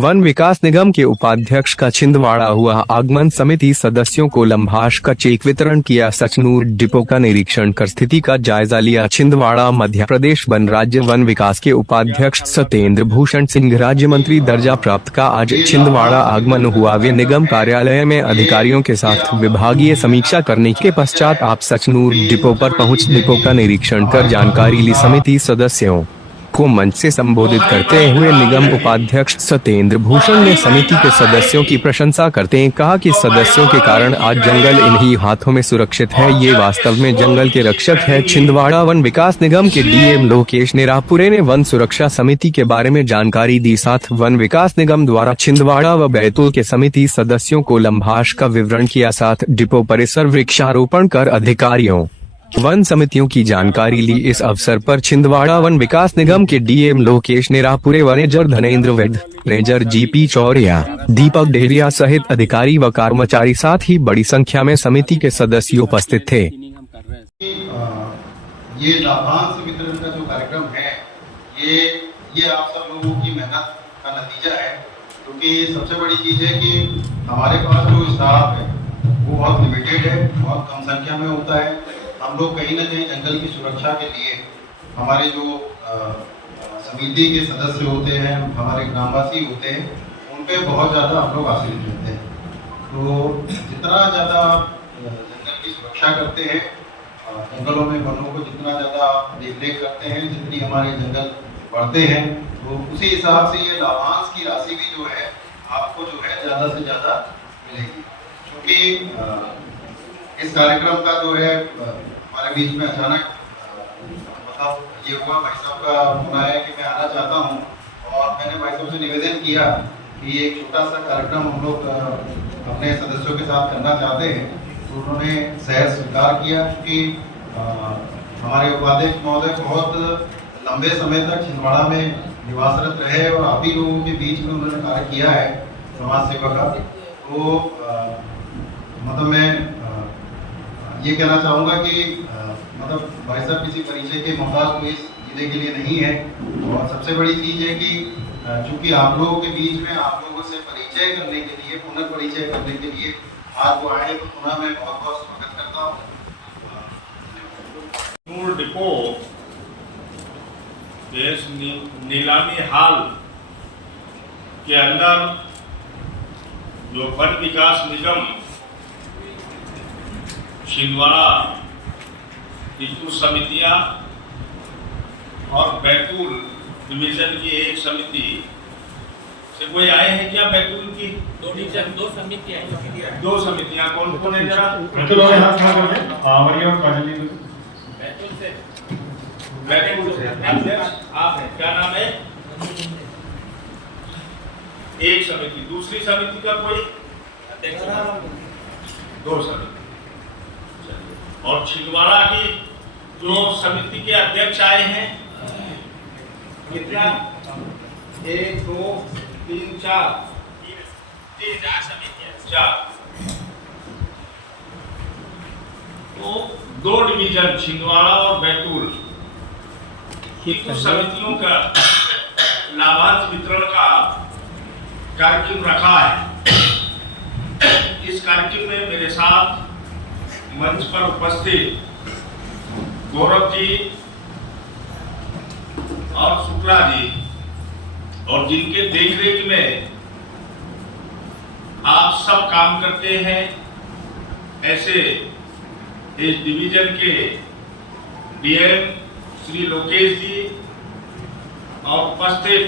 One विकास निगम के उपाध्यक्ष का छिंदवाड़ा हुआ आगमन, समिति सदस्यों को लंभाश का चेक वितरण किया। सचनूर डिपो का निरीक्षण कर स्थिति का जायजा लिया। छिंदवाड़ा मध्य प्रदेश वन राज्य वन विकास के उपाध्यक्ष सत्येंद्र भूषण सिंह राज्य मंत्री दर्जा प्राप्त का आज छिंदवाड़ा आगमन हुआ। वे निगम कार्यालय में अधिकारियों के साथ विभागीय समीक्षा करने के पश्चात आप सचनूर डिपो पर पहुंच डिपो का निरीक्षण कर जानकारी ली। समिति सदस्यों को मंच से संबोधित करते हुए निगम उपाध्यक्ष सत्येंद्र भूषण ने समिति के सदस्यों की प्रशंसा करते हुए कहा कि सदस्यों के कारण आज जंगल इन्हीं हाथों में सुरक्षित है। ये वास्तव में जंगल के रक्षक है। छिंदवाड़ा वन विकास निगम के डीएम लोकेश नेरापुरे ने वन सुरक्षा समिति के बारे में जानकारी दी। साथ वन विकास निगम द्वारा छिंदवाड़ा व बैतूल के समिति सदस्यों को लंभाश का विवरण किया। साथ डिपो परिसर वृक्षारोपण कर अधिकारियों वन समितियों की जानकारी ली। इस अवसर पर छिंदवाड़ा वन विकास निगम के डीएम लोकेश नेरापुरे, मैनेजर धनेन्द्र वैद, रेंजर जीपी चौरिया, दीपक डेरिया सहित अधिकारी व कर्मचारी साथ ही बड़ी संख्या में समिति के सदस्य उपस्थित थे। ये लाभांश वितरण का जो कार्यक्रम है ये आप सब लोगों की मेहनत का नतीजा है, क्योंकि सबसे बड़ी चीज है कि हमारे पास जो स्टाफ है वो बहुत लिमिटेड है, बहुत कम संख्या में होता है। हम लोग कहीं ना कहीं जंगल की सुरक्षा के लिए हमारे जो समिति के सदस्य होते हैं, हमारे ग्रामवासी होते हैं, उन पे बहुत ज़्यादा हम लोग आश्रित रहते हैं। तो जितना ज़्यादा जंगल की सुरक्षा करते हैं, जंगलों में वनों को जितना ज़्यादा देखरेख करते हैं, जितनी हमारे जंगल बढ़ते हैं, तो उसी हिसाब से ये लाभांश की राशि भी जो है आपको जो है ज़्यादा से ज़्यादा मिलेगी। क्योंकि इस कार्यक्रम का जो है हमारे बीच में अचानक मतलब ये हुआ, भाई साहब का फोन आया कि मैं आना चाहता हूँ, और मैंने भाई साहब से निवेदन किया कि एक छोटा सा कार्यक्रम हम लोग अपने सदस्यों के साथ करना चाहते हैं। तो उन्होंने सहर्ष स्वीकार किया, क्योंकि हमारे उपाध्यक्ष महोदय बहुत लंबे समय तक छिंदवाड़ा में निवासरत रहे और आप ही लोगों के बीच में उन्होंने कार्य किया है समाज सेवा का। तो मतलब मैं ये कहना चाहूँगा कि मतलब भाई साहब किसी परिचय के मोहताज तो इस जिले के लिए नहीं है। और सबसे बड़ी चीज़ है कि चूँकि आप लोगों के बीच में आप लोगों से परिचय करने के लिए, पुनर्परिचय करने के लिए आज वो आए, तो पुनः मैं बहुत बहुत स्वागत करता हूँ। डिपो देश नीलामी हाल के अंदर जो वन विकास निगम छिंदवाड़ा की कुछ समितियां और बैतूल डिवीजन की एक समिति से कोई आए हैं क्या? बैतूल की दो समितियां कौन कौन है? जरा बैतूल से अध्यक्ष आप हैं, क्या नाम है? एक समिति, दूसरी समिति का कोई अध्यक्ष? दो समिति। और छिंदवाड़ा की जो समिति के अध्यक्ष आए हैं कितना? 1 2 3 4 समितियां। तो 2 डिवीजन छिंदवाड़ा और बैतूल की कुछ समितियों का लाभांश वितरण का कार्यक्रम रखा है। इस कार्यक्रम में मेरे साथ मंच पर उपस्थित गौरव जी और शुक्ला जी, और जिनके देखरेख में आप सब काम करते हैं, ऐसे इस डिवीजन के डीएम श्री लोकेश जी और उपस्थित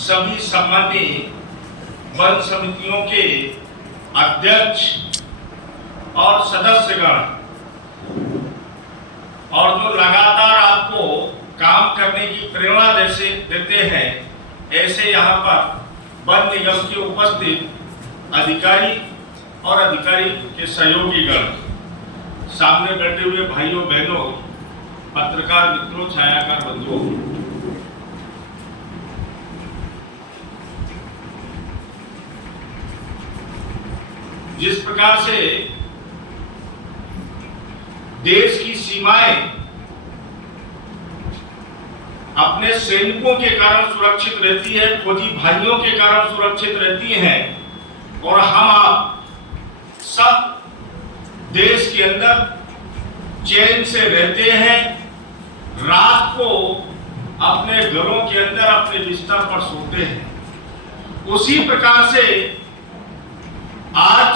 सभी संबंधित वन समितियों के अध्यक्ष और सदस्यगण, और जो लगातार आपको काम करने की प्रेरणा जैसे देते हैं, ऐसे यहाँ पर वन निगम के उपस्थित अधिकारी और अधिकारी के सहयोगीगण, सामने बैठे हुए भाइयों बहनों, पत्रकार मित्रों, छायाकार बंधुओं, जिस प्रकार से देश की सीमाएं अपने सैनिकों के कारण सुरक्षित रहती है, फौजी भाइयों के कारण सुरक्षित रहती हैं और हम आप सब देश के अंदर चैन से रहते हैं, रात को अपने घरों के अंदर अपने बिस्तर पर सोते हैं। उसी प्रकार से आज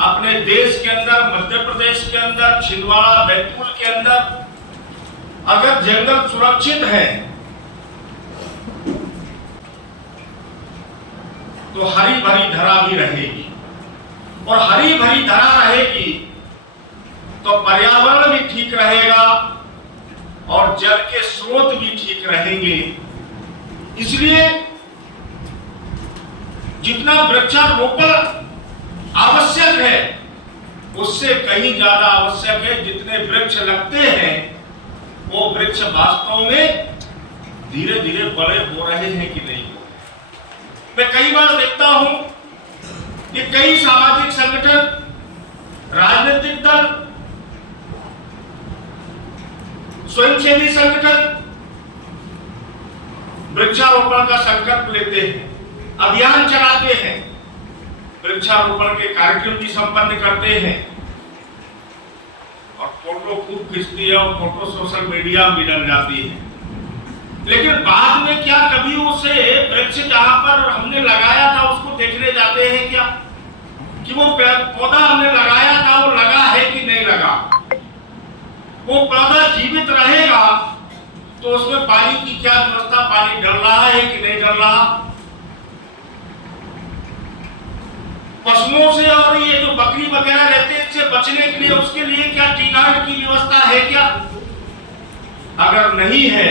अपने देश के अंदर, मध्य प्रदेश के अंदर, छिंदवाड़ा बैतूल के अंदर अगर जंगल सुरक्षित है तो हरी भरी धरा भी रहेगी, और हरी भरी धरा रहेगी तो पर्यावरण भी ठीक रहेगा और जल के स्रोत भी ठीक रहेंगे। इसलिए जितना वृक्षारोपण आवश्यक है उससे कहीं ज्यादा आवश्यक है जितने वृक्ष लगते हैं वो वृक्ष वास्तव में धीरे धीरे बड़े हो रहे हैं कि नहीं हो रहे। मैं कई बार देखता हूं कि कई सामाजिक संगठन, राजनीतिक दल, स्वयंसेवी संगठन वृक्षारोपण का संकल्प लेते हैं, अभियान चलाते हैं, वृक्षारोपण के कार्यक्रम भी संपन्न करते हैं और फोटो खूब खींचती है और फोटो सोशल मीडिया में डल जाती है। लेकिन बाद में क्या कभी उसे वृक्ष जहां पर हमने लगाया था उसको देखने जाते हैं क्या कि वो पौधा हमने लगाया था वो लगा है कि नहीं लगा? वो पौधा जीवित रहेगा तो उसमें पानी की क्या व्यवस्था, पानी डल रहा है कि नहीं डल रहा? पशुओं से और ये जो बकरी वगैरह रहते हैं इससे बचने के लिए उसके लिए क्या टी गार्ड की व्यवस्था है क्या? अगर नहीं है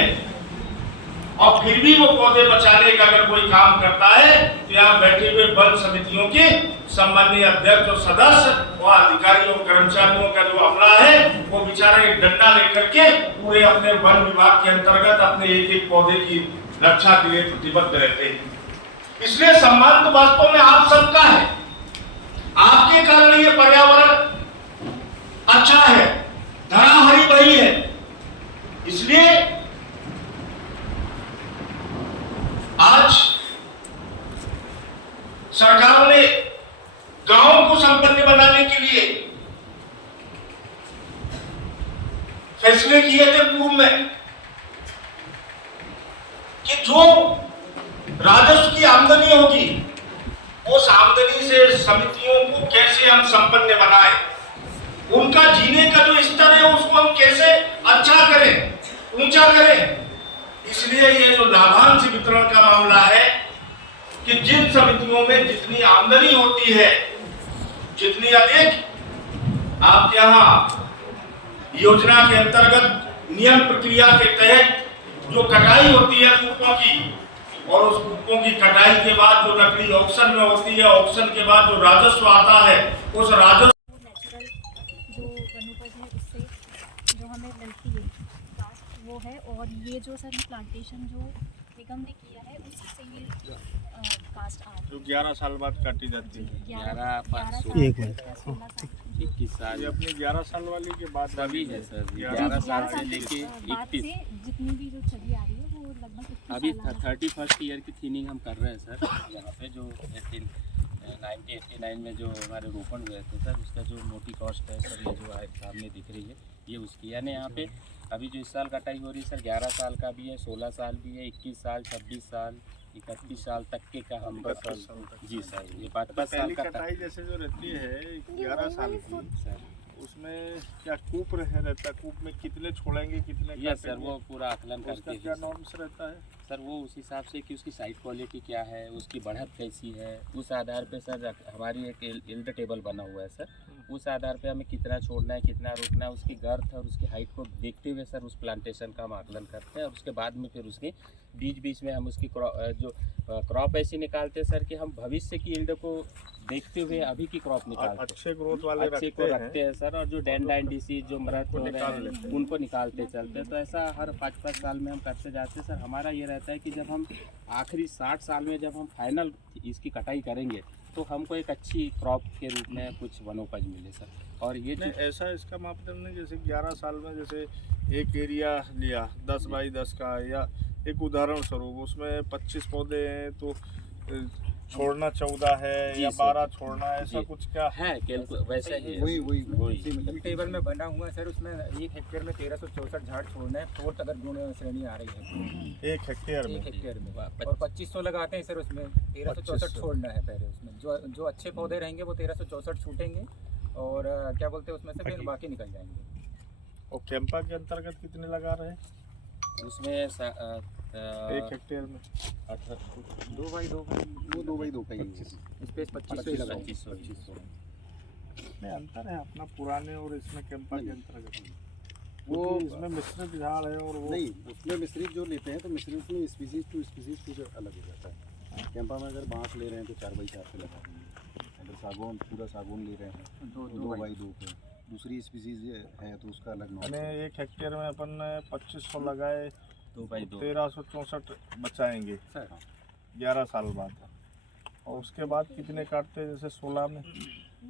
और फिर भी वो पौधे बचाने का अगर कोई काम करता है तो यहाँ बैठे हुए वन समितियों के संबंधित अध्यक्ष और सदस्य और अधिकारियों कर्मचारियों का जो अमला है वो बेचारे एक डंडा लेकर के पूरे अपने वन विभाग के अंतर्गत अपने एक एक पौधे की रक्षा के लिए प्रतिबद्ध रहते हैं। इसलिए सम्मान तो वास्तव में आप सबका है, आपके कारण ये पर्यावरण अच्छा है, धरा हरी भरी है। इसलिए आज सरकार ने गांव को संपन्न बनाने के लिए फैसले किए थे पूर्व में कि जो राजस्व की आमदनी होगी उस आमदनी से समितियों को कैसे हम संपन्न बनाए, उनका जीने का जो स्तर है उसको हम कैसे अच्छा करें, ऊंचा करें। इसलिए ये जो लाभांश वितरण का मामला है कि जिन समितियों में जितनी आमदनी होती है, जितनी अधिक आपके यहाँ योजना के अंतर्गत नियम प्रक्रिया के तहत जो कटाई होती है कूपों की, और उस कूपों की कटाई के बाद जो लकड़ी ऑक्शन में होती है, ऑक्शन के बाद जो राजस्व आता है उस राजस्व जो वनोपज है उससे जो हमें मिलती है वो है। और ये जो सर प्लांटेशन जो निगम ने किया है उससे ये कास्ट आ जो 11 साल बाद काटी जाती है। 21 साल, ये अपनी 11 साल वाली के बाद सभी है सर, 11 साल से लेके 21 जितनी भी जो चली आ रही है वो लगभग अभी 31st ईयर की थीनिंग हम कर रहे हैं सर। यहाँ पे जो 1989 में जो हमारे रोपण हुए थे सर उसका जो मोटी कॉस्ट है सर, ये जो सामने दिख रही है ये उसकी, यानी यहाँ पे अभी जो इस साल कटाई हो रही है सर 11 साल का भी है, 16 साल भी है, 21 साल, 26 साल, 31 साल तक के का हम जी सर ये 5 साल का कटाई जैसे जो रहती है 11 साल की सर, उसमें क्या कूप रहता है, कूप में कितने छोड़ेंगे कितने? यस सर, वो पूरा आकलन करके क्या नॉर्म्स रहता है सर, वो उस हिसाब से कि उसकी साइड क्वालिटी क्या है, उसकी बढ़त कैसी है, उस आधार पे सर हमारी एक यील्ड टेबल बना हुआ है सर। उस आधार पे हमें कितना छोड़ना है, कितना रोकना है, उसकी गर्थ और उसकी हाइट को देखते हुए सर उस प्लांटेशन का हम आकलन करते हैं। और उसके बाद में फिर उसके बीच में हम उसकी क्रॉप ऐसी निकालते हैं सर कि हम भविष्य की यील्ड को देखते हुए अभी की क्रॉप निकालते हैं, अच्छे ग्रोथ वाले अच्छे को रखते हैं सर। और जो डेंडाइन डिसीज जो मृत हो रहे हैं उनको निकालते चलते हैं। तो ऐसा हर 5-5 साल में हम करते जाते हैं सर। हमारा ये रहता है कि जब हम आखिरी 60 साल में जब हम फाइनल इसकी कटाई करेंगे तो तो हमको एक अच्छी क्रॉप के रूप में कुछ वनोपज मिले सर। और ये नहीं, ऐसा इसका मापदंड नहीं जैसे 11 साल में जैसे एक एरिया लिया 10 बाई 10 का, या एक उदाहरण स्वरूप उसमें 25 पौधे हैं तो छोड़ना 14 है जी या सर। 12 छोड़ना है, ऐसा जी। कुछ क्या है वैसा ही है। वही टेबल में बना हुआ है सर। उसमें 1 हेक्टेयर में 1364 झाड़ छोड़ना है। 4th अगर गुण श्रेणी आ रही है 1 हेक्टेयर में? 1 हेक्टेयर में। वाह, और 2500 लगाते हैं सर उसमें। 1364 छोड़ना है पहले उसमें। जो अच्छे पौधे रहेंगे वो 1364 छूटेंगे और क्या बोलते हैं उसमें से फिर बाकी निकल जाएंगे। और कैंपा के अंतर्गत कितने लगा रहे हैं उसमें 1 हेक्टेयर में? 2 बाई 2 वो 2 बाई 2 का ही स्पेस 2500 ही लगाओ। 2500 में अंतर है अपना पुराने और इसमें कैंपा के अंतर्गत? वो इसमें मिश्रित झाड़ है और वो नहीं, उसमें मिश्रित जो लेते हैं तो मिश्रित में स्पीसीज टू स्पीसीज कुछ अलग हो जाता है। कैंपा में अगर बांस ले रहे हैं तो 4 बाई 4 पे लगा देंगे। अगर सागौन पूरा सागौन ले रहे हैं तो 2 बाई 2 पे। दूसरी स्पीसीज है तो उसका अलग नॉर्म मैंने है। 1 हेक्टेयर में अपन ने 2500 लगाए 2 बाई 2 1364 बचाएंगे सर 11 साल बाद। और उसके बाद कितने काटते हैं जैसे 16 में?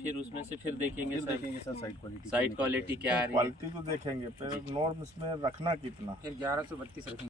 फिर उसमें से फिर देखेंगे फिर सर देखेंगे सर साइड क्वालिटी क्या आ रही है। क्वालिटी तो देखेंगे, फिर नॉर्म इसमें रखना कितना? फिर 1132 रखेंगे।